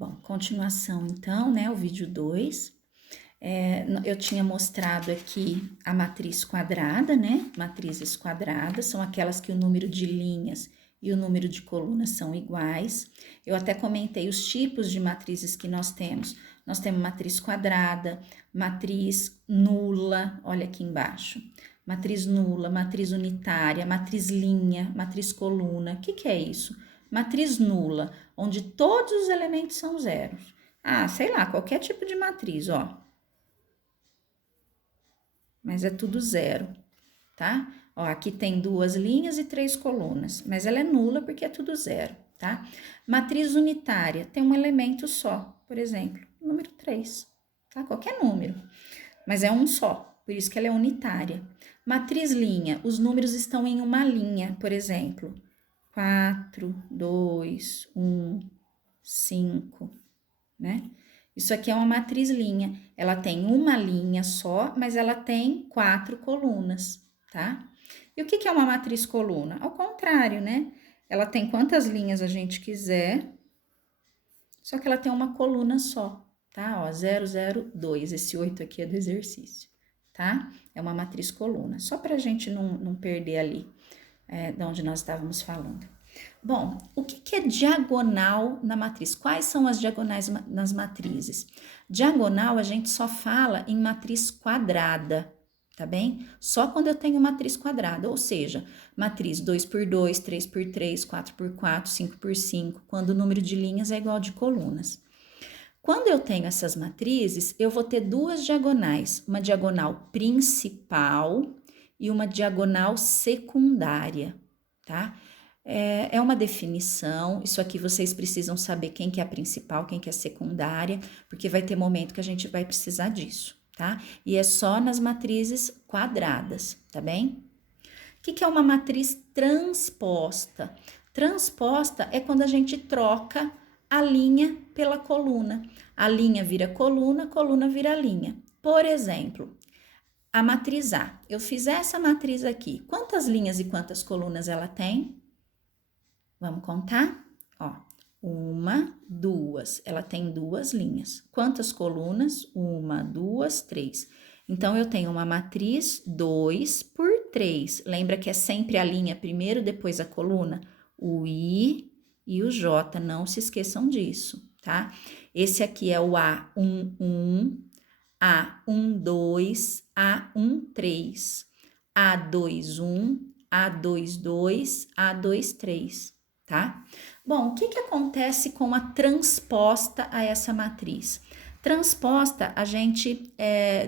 Bom, continuação então, né, o vídeo 2. Eu tinha mostrado aqui a matriz quadrada, né? Matrizes quadradas são aquelas que o número de linhas e o número de colunas são iguais. Eu até comentei os tipos de matrizes que nós temos. Nós temos matriz quadrada, matriz nula, olha aqui embaixo. Matriz nula, matriz unitária, matriz linha, matriz coluna. O que é isso? Matriz nula, onde todos os elementos são zeros. Ah, sei lá, qualquer tipo de matriz, ó. Mas é tudo zero, tá? Ó, aqui tem 2 linhas e 3 colunas, mas ela é nula porque é tudo zero, tá? Matriz unitária tem um elemento só, por exemplo, número 3, tá? Qualquer número, mas é um só, por isso que ela é unitária. Matriz linha, os números estão em uma linha, por exemplo, 4, 2, 1, 5, né? Isso aqui é uma matriz linha. Ela tem uma linha só, mas ela tem 4 colunas, tá? E o que é uma matriz coluna? Ao contrário, né? Ela tem quantas linhas a gente quiser, só que ela tem uma coluna só, tá? Ó, 0, 0, 2. Esse 8 aqui é do exercício, tá? É uma matriz coluna. Só pra gente não perder ali de onde nós estávamos falando. Bom, o que é diagonal na matriz? Quais são as diagonais nas matrizes? Diagonal a gente só fala em matriz quadrada, tá bem? Só quando eu tenho matriz quadrada, ou seja, matriz 2 por 2, 3 por 3, 4 por 4, 5 por 5, quando o número de linhas é igual de colunas. Quando eu tenho essas matrizes, eu vou ter 2 diagonais, uma diagonal principal e uma diagonal secundária, tá? É uma definição, isso aqui vocês precisam saber quem que é a principal, quem que é a secundária, porque vai ter momento que a gente vai precisar disso, tá? E é só nas matrizes quadradas, tá bem? O que é uma matriz transposta? Transposta é quando a gente troca a linha pela coluna. A linha vira coluna, coluna vira linha. Por exemplo, a matriz A. Eu fiz essa matriz aqui. Quantas linhas e quantas colunas ela tem? Vamos contar? Ó, 1, 2. Ela tem 2 linhas. Quantas colunas? 1, 2, 3. Então, eu tenho uma matriz 2 por 3. Lembra que é sempre a linha primeiro, depois a coluna? O I e o J, não se esqueçam disso, tá? Esse aqui é o A1, 1, A1, 2, A1, 3, A2, 1, A2, 2, A2, 3, tá? Bom, o que acontece com a transposta a essa matriz? Transposta, a gente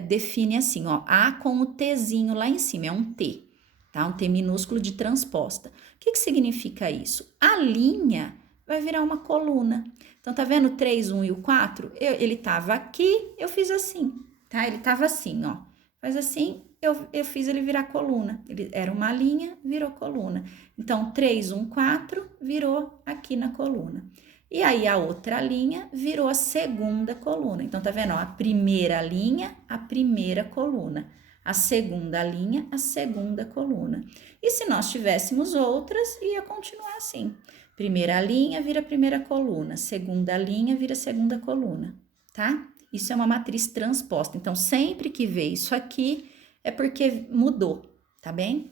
define assim, ó, A com o Tzinho lá em cima, é um T, tá? Um T minúsculo de transposta. O que significa isso? A linha vai virar uma coluna. Então, tá vendo o 3, 1 e o 4? Ele tava aqui, eu fiz assim, tá? Ele tava assim, ó. Faz assim, eu fiz ele virar coluna. Ele era uma linha, virou coluna. Então, 3, 1, 4 virou aqui na coluna. E aí, a outra linha virou a segunda coluna. Então, tá vendo? Ó, a primeira linha, a primeira coluna. A segunda linha, a segunda coluna. E se nós tivéssemos outras, ia continuar assim. Primeira linha vira primeira coluna, segunda linha vira segunda coluna, tá? Isso é uma matriz transposta. Então, sempre que vê isso aqui, é porque mudou, tá bem?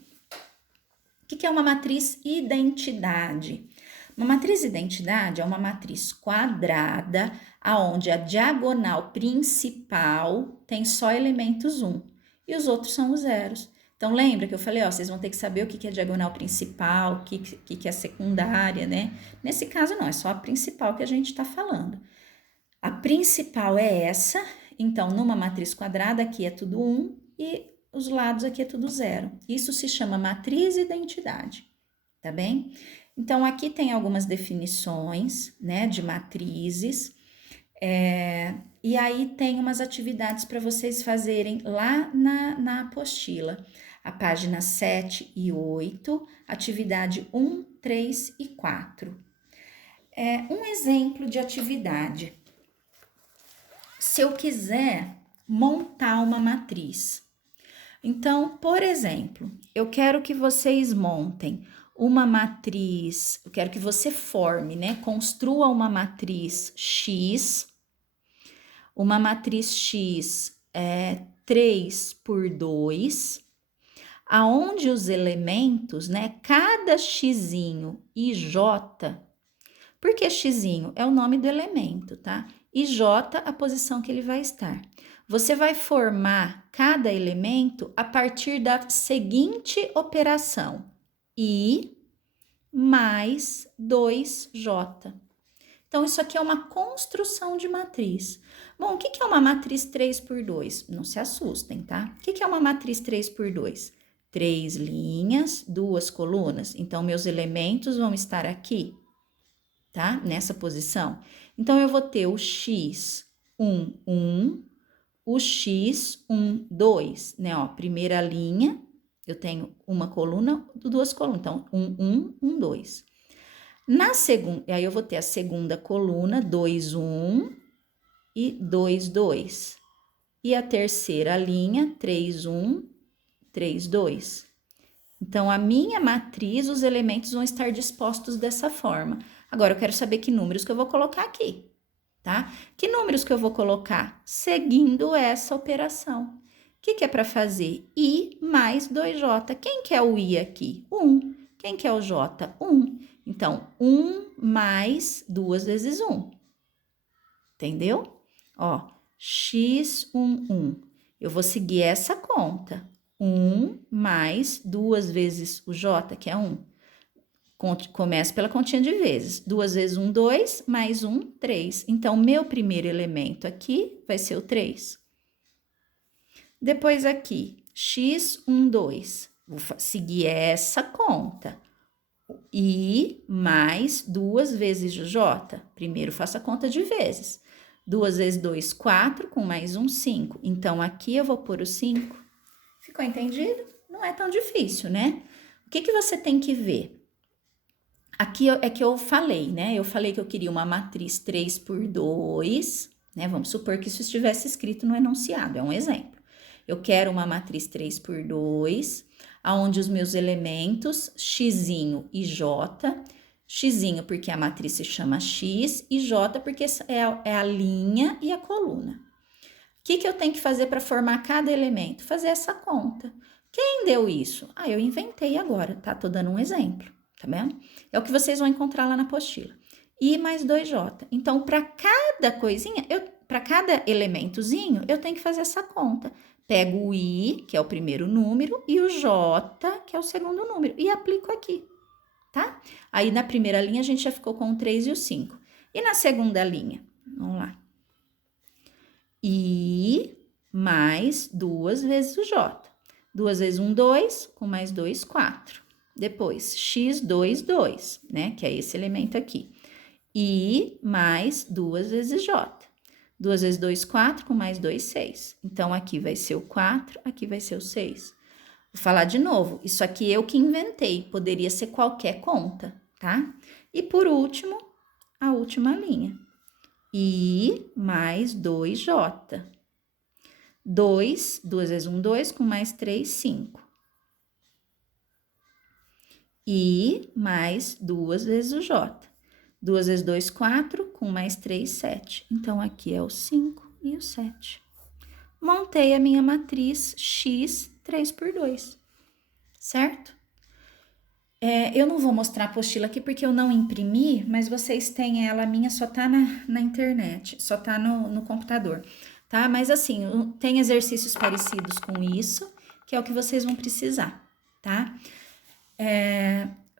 O que é uma matriz identidade? Uma matriz identidade é uma matriz quadrada, aonde a diagonal principal tem só elementos 1 e os outros são os zeros. Então, lembra que eu falei, ó, vocês vão ter que saber o que é diagonal principal, o que é secundária, né? Nesse caso, não, é só a principal que a gente está falando. A principal é essa, então, numa matriz quadrada, aqui é tudo 1 e os lados aqui é tudo 0. Isso se chama matriz identidade, tá bem? Então, aqui tem algumas definições, né, de matrizes, e aí tem umas atividades para vocês fazerem lá na apostila. A página 7 e 8, atividade 1, 3 e 4. Um exemplo de atividade. Se eu quiser montar uma matriz. Então, por exemplo, eu quero que vocês montem uma matriz, eu quero que você forme, né? Construa uma matriz X. Uma matriz X é 3 por 2, aonde os elementos, né? Cada xzinho e j, por que xzinho? É o nome do elemento, tá? E j, a posição que ele vai estar. Você vai formar cada elemento a partir da seguinte operação: I mais 2j. Então, isso aqui é uma construção de matriz. Bom, o que é uma matriz 3 por 2? Não se assustem, tá? O que é uma matriz 3 por 2? 3 linhas, 2 colunas. Então, meus elementos vão estar aqui, tá? Nessa posição. Então, eu vou ter o x, 1, o x, 2, né? Ó, primeira linha, eu tenho uma coluna, 2 colunas. Então, 1, 2. Na segunda, aí eu vou ter a segunda coluna, 2, 1 e 2, 2. E a terceira linha, 3, 1, 3, 2. Então, a minha matriz, os elementos vão estar dispostos dessa forma. Agora, eu quero saber que números que eu vou colocar aqui, tá? Que números que eu vou colocar? Seguindo essa operação. O que é para fazer? I mais 2J. Quem que é o I aqui? 1. Quem que é o J? 1. Então, 1 mais 2 vezes 1. Entendeu? Ó, x, 1. Eu vou seguir essa conta. 1 mais 2 vezes o j, que é 1. Começo pela continha de vezes. 2 vezes 1, 2, mais 1, 3. Então, meu primeiro elemento aqui vai ser o 3. Depois aqui, x, 2. Vou seguir essa conta. I mais 2 vezes j. Primeiro faço a conta de vezes. 2 vezes 2, 4, com mais 1, 5. Então, aqui eu vou pôr o 5. Ficou entendido? Não é tão difícil, né? O que você tem que ver? Aqui é que eu falei, né? Eu falei que eu queria uma matriz 3 por 2, né? Vamos supor que isso estivesse escrito no enunciado, é um exemplo. Eu quero uma matriz 3 por 2, onde os meus elementos, xzinho e j, xzinho porque a matriz se chama x e j porque é a linha e a coluna. O que eu tenho que fazer para formar cada elemento? Fazer essa conta. Quem deu isso? Ah, eu inventei agora, tá? Tô dando um exemplo, tá vendo? É o que vocês vão encontrar lá na apostila. I mais 2j. Então, para cada coisinha, para cada elementozinho, eu tenho que fazer essa conta. Pego o I, que é o primeiro número, e o J, que é o segundo número, e aplico aqui, tá? Aí, na primeira linha, a gente já ficou com o 3 e o 5. E na segunda linha? Vamos lá. I mais 2 vezes o J. 2 vezes 1, 2, com mais 2, 4. Depois, x, 2, 2, né? Que é esse elemento aqui. I mais 2 vezes J. 2 vezes 2, 4, com mais 2, 6. Então, aqui vai ser o 4, aqui vai ser o 6. Vou falar de novo, isso aqui eu que inventei, poderia ser qualquer conta, tá? E por último, a última linha. I mais 2J. 2 vezes 1, 2, com mais 3, 5. I mais 2 vezes o J. 2 vezes 2, 4, com mais 3, 7. Então, aqui é o 5 e o 7. Montei a minha matriz X 3 por 2, certo? Eu não vou mostrar a apostila aqui porque eu não imprimi, mas vocês têm ela, a minha só tá na internet, só tá no computador, tá? Mas assim, tem exercícios parecidos com isso, que é o que vocês vão precisar, tá?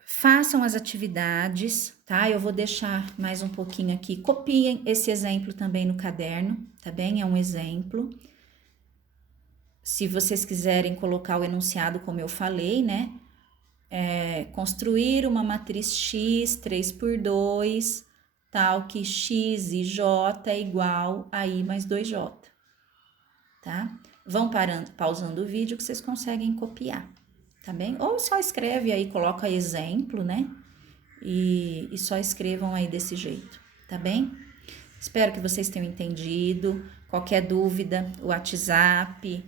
Façam as atividades, tá? Eu vou deixar mais um pouquinho aqui. Copiem esse exemplo também no caderno, tá bem? É um exemplo. Se vocês quiserem colocar o enunciado como eu falei, né? Construir uma matriz X 3 por 2, tal que X e J é igual a I mais 2J, tá? Vão pausando o vídeo que vocês conseguem copiar, tá bem? Ou só escreve aí, coloca exemplo, né? E só escrevam aí desse jeito, tá bem? Espero que vocês tenham entendido. Qualquer dúvida, o WhatsApp,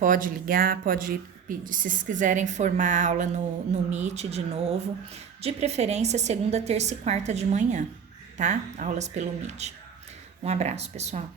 pode ligar, pode se vocês quiserem formar aula no Meet de novo, de preferência segunda, terça e quarta de manhã, tá? Aulas pelo Meet. Um abraço, pessoal.